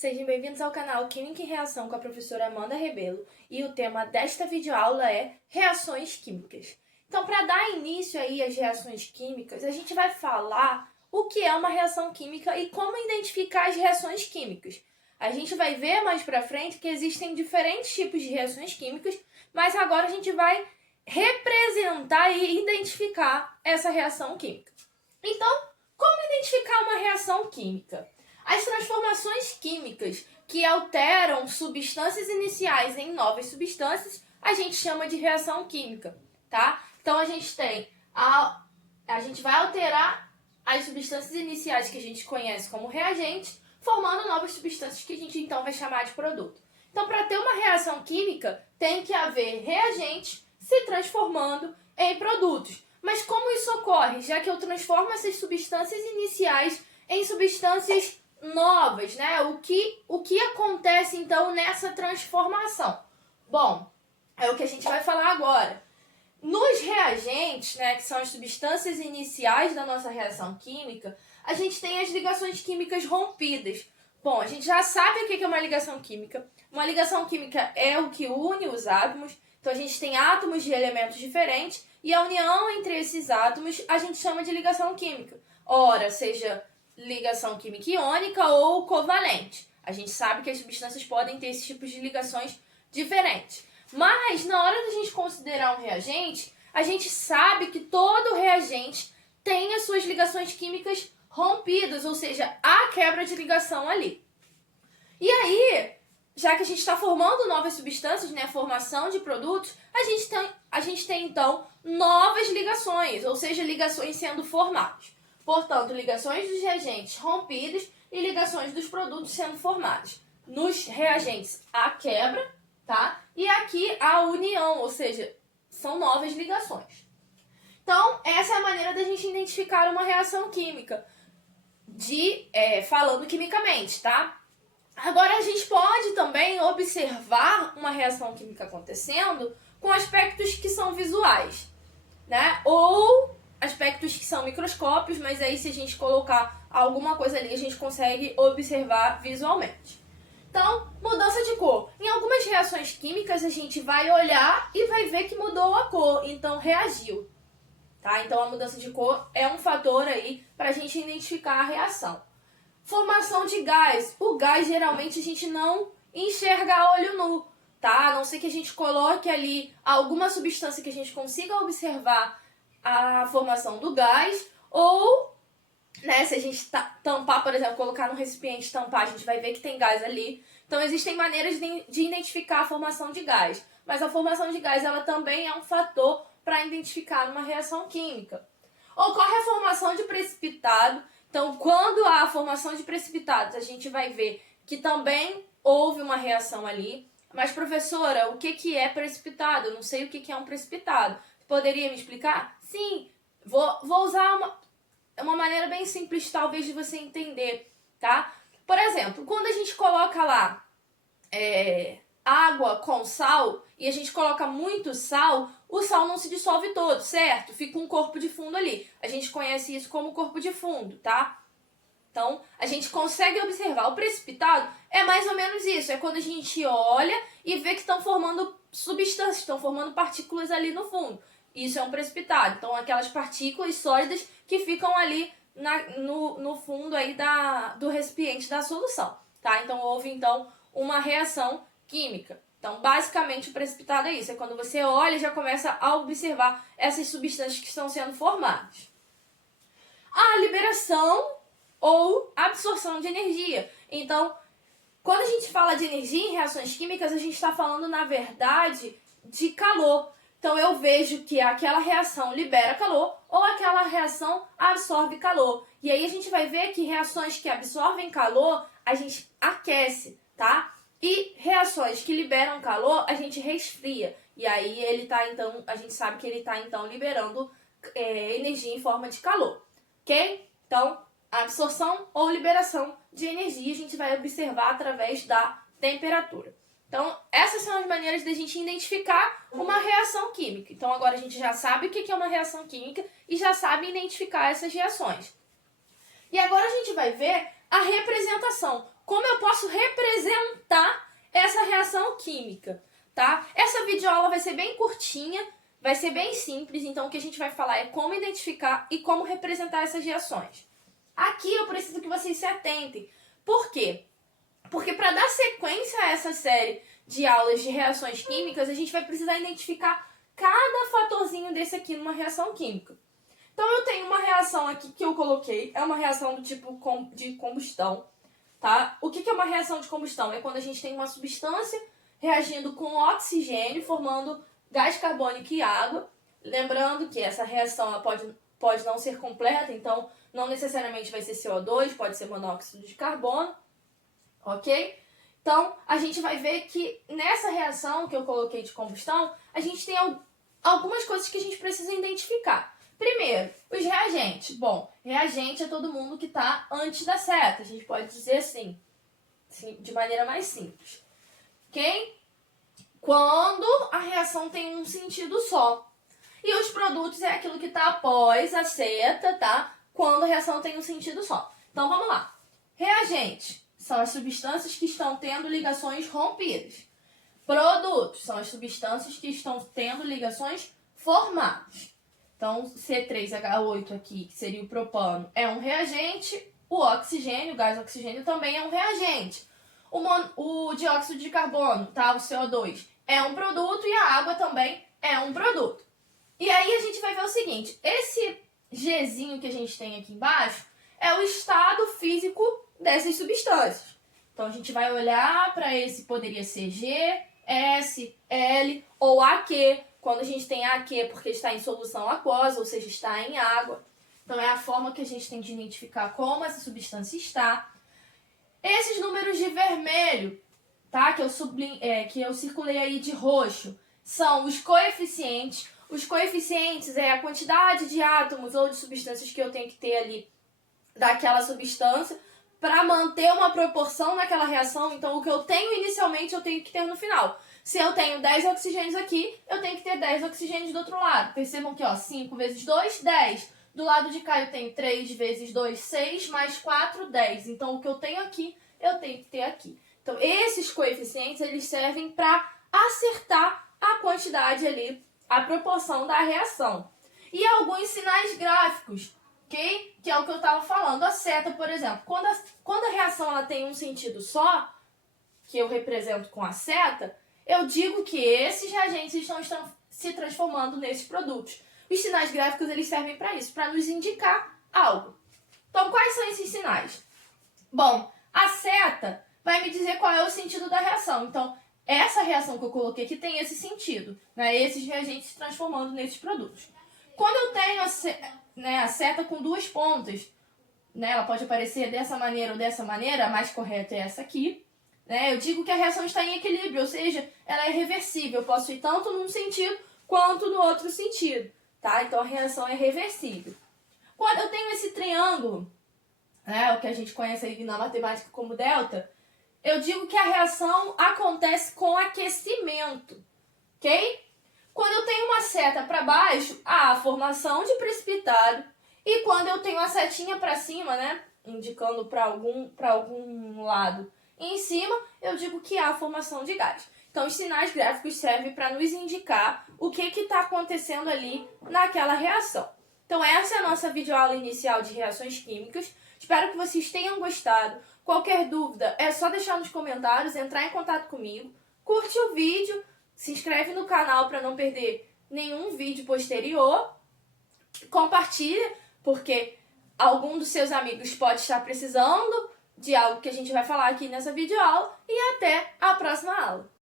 Sejam bem-vindos ao canal Química em Reação com a professora Amanda Rebelo e o tema desta videoaula é reações químicas. Então, para dar início aí às reações químicas, a gente vai falar o que é uma reação química e como identificar as reações químicas. A gente vai ver mais para frente que existem diferentes tipos de reações químicas, mas agora a gente vai representar e identificar essa reação química. Então, como identificar uma reação química? As transformações químicas que alteram substâncias iniciais em novas substâncias, a gente chama de reação química, tá? Então a gente vai alterar as substâncias iniciais que a gente conhece como reagentes, formando novas substâncias que a gente então vai chamar de produto. Então, para ter uma reação química, tem que haver reagentes se transformando em produtos. Mas como isso ocorre? Já que eu transformo essas substâncias iniciais em substâncias novas, né? O que acontece então nessa transformação? Bom, é o que a gente vai falar agora. Nos reagentes, né, que são as substâncias iniciais da nossa reação química, a gente tem as ligações químicas rompidas. Bom, a gente já sabe o que é uma ligação química. Uma ligação química é o que une os átomos. Então a gente tem átomos de elementos diferentes e a união entre esses átomos a gente chama de ligação química. Ora, seja ligação química iônica ou covalente. A gente sabe que as substâncias podem ter esses tipos de ligações diferentes. Mas, na hora da gente considerar um reagente, a gente sabe que todo reagente tem as suas ligações químicas rompidas, ou seja, há quebra de ligação ali. E aí, já que a gente está formando novas substâncias, né, formação de produtos, a gente tem então novas ligações, ou seja, ligações sendo formadas. Portanto, ligações dos reagentes rompidas e ligações dos produtos sendo formadas. Nos reagentes, há quebra, tá? E aqui a união, ou seja, são novas ligações. Então, essa é a maneira da gente identificar uma reação química, falando quimicamente, tá? Agora, a gente pode também observar uma reação química acontecendo com aspectos que são visuais, né? Ou aspectos que são microscópios, mas aí se a gente colocar alguma coisa ali, a gente consegue observar visualmente. Então, mudança de cor. Em algumas reações químicas, a gente vai olhar e vai ver que mudou a cor, então reagiu. Tá? Então, a mudança de cor é um fator aí para a gente identificar a reação. Formação de gás. O gás, geralmente, a gente não enxerga a olho nu, tá? A não ser que a gente coloque ali alguma substância que a gente consiga observar a formação do gás, ou, né, se a gente tampar, por exemplo, colocar no recipiente, tampar, a gente vai ver que tem gás ali. Então, existem maneiras de identificar a formação de gás, mas a formação de gás ela também é um fator para identificar uma reação química. Ocorre a formação de precipitado. Então, quando há a formação de precipitados, a gente vai ver que também houve uma reação ali. Mas, professora, o que é precipitado? Eu não sei o que é um precipitado. Poderia me explicar? Sim, vou usar uma maneira bem simples, talvez, de você entender, tá? Por exemplo, quando a gente coloca lá água com sal e a gente coloca muito sal, o sal não se dissolve todo, certo? Fica um corpo de fundo ali. A gente conhece isso como corpo de fundo, tá? Então, a gente consegue observar. O precipitado é mais ou menos isso. É quando a gente olha e vê que estão formando substâncias, estão formando partículas ali no fundo. Isso é um precipitado. Então, aquelas partículas sólidas que ficam ali no fundo aí do recipiente da solução, tá? Então, houve uma reação química. Então, basicamente, o precipitado é isso. É quando você olha e já começa a observar essas substâncias que estão sendo formadas. A liberação ou absorção de energia. Então, quando a gente fala de energia em reações químicas, a gente está falando, na verdade, de calor. Então, eu vejo que aquela reação libera calor ou aquela reação absorve calor. E aí a gente vai ver que reações que absorvem calor, a gente aquece, tá? E reações que liberam calor, a gente resfria. E aí a gente sabe que ele está, então, liberando energia em forma de calor. Ok? Então, absorção ou liberação de energia a gente vai observar através da temperatura. Então, essas são as maneiras da gente identificar uma reação química. Então, agora a gente já sabe o que é uma reação química e já sabe identificar essas reações. E agora a gente vai ver a representação. como eu posso representar essa reação química, tá? Essa videoaula vai ser bem curtinha, vai ser bem simples, então o que a gente vai falar é como identificar e como representar essas reações. Aqui eu preciso que vocês se atentem. Por quê? Porque para dar sequência a essa série de aulas de reações químicas, a gente vai precisar identificar cada fatorzinho desse aqui numa reação química. Então eu tenho uma reação aqui que eu coloquei, é uma reação do tipo de combustão, tá? O que é uma reação de combustão? É quando a gente tem uma substância reagindo com oxigênio, formando gás carbônico e água. Lembrando que essa reação ela pode não ser completa, então não necessariamente vai ser CO2, pode ser monóxido de carbono, ok? Então, a gente vai ver que nessa reação que eu coloquei de combustão, a gente tem algumas coisas que a gente precisa identificar. Primeiro, os reagentes. Bom, reagente é todo mundo que está antes da seta, a gente pode dizer assim, de maneira mais simples. Ok? Quando a reação tem um sentido só. E os produtos é aquilo que está após a seta, tá? Quando a reação tem um sentido só. Então, vamos lá. Reagente são as substâncias que estão tendo ligações rompidas. Produtos são as substâncias que estão tendo ligações formadas. Então, C3H8 aqui, que seria o propano, é um reagente. O oxigênio, o gás oxigênio, também é um reagente. O dióxido de carbono, tá? O CO2, é um produto e a água também é um produto. E aí a gente vai ver o seguinte, esse Gzinho que a gente tem aqui embaixo é o estado físico dessas substâncias. Então a gente vai olhar para esse, poderia ser G, S, L ou AQ. Quando a gente tem AQ porque está em solução aquosa, ou seja, está em água. Então é a forma que a gente tem de identificar como essa substância está. Esses números de vermelho, tá? Que eu circulei aí de roxo, são os coeficientes. Os coeficientes é a quantidade de átomos ou de substâncias que eu tenho que ter ali daquela substância para manter uma proporção naquela reação. Então, o que eu tenho inicialmente, eu tenho que ter no final. Se eu tenho 10 oxigênios aqui, eu tenho que ter 10 oxigênios do outro lado. Percebam que, ó, 5 vezes 2, 10. Do lado de cá eu tenho 3 vezes 2, 6, mais 4, 10. Então, o que eu tenho aqui, eu tenho que ter aqui. Então, esses coeficientes, eles servem para acertar a quantidade ali, a proporção da reação. E alguns sinais gráficos, ok? Que é o que eu estava falando. A seta, por exemplo, quando a reação ela tem um sentido só, que eu represento com a seta, eu digo que esses reagentes estão se transformando nesses produtos. Os sinais gráficos eles servem para isso, para nos indicar algo. Então, quais são esses sinais? Bom, a seta vai me dizer qual é o sentido da reação. Então, essa reação que eu coloquei aqui tem esse sentido, né? Esses reagentes se transformando nesses produtos. Quando eu tenho a seta com duas pontas, né? Ela pode aparecer dessa maneira ou dessa maneira, a mais correta é essa aqui. Eu digo que a reação está em equilíbrio, ou seja, ela é reversível. Eu posso ir tanto num sentido quanto no outro sentido, tá? Então a reação é reversível. Quando eu tenho esse triângulo, né, o que a gente conhece aí na matemática como delta, eu digo que a reação acontece com aquecimento, ok? Quando eu tenho uma seta para baixo, há a formação de precipitado. E quando eu tenho a setinha para cima, né, indicando para algum lado, e em cima, eu digo que há a formação de gás. Então, os sinais gráficos servem para nos indicar o que está acontecendo ali naquela reação. Então, essa é a nossa videoaula inicial de reações químicas. Espero que vocês tenham gostado. Qualquer dúvida, é só deixar nos comentários, entrar em contato comigo. Curte o vídeo, se inscreve no canal para não perder nenhum vídeo posterior. Compartilha, porque algum dos seus amigos pode estar precisando de algo que a gente vai falar aqui nessa videoaula. E até a próxima aula!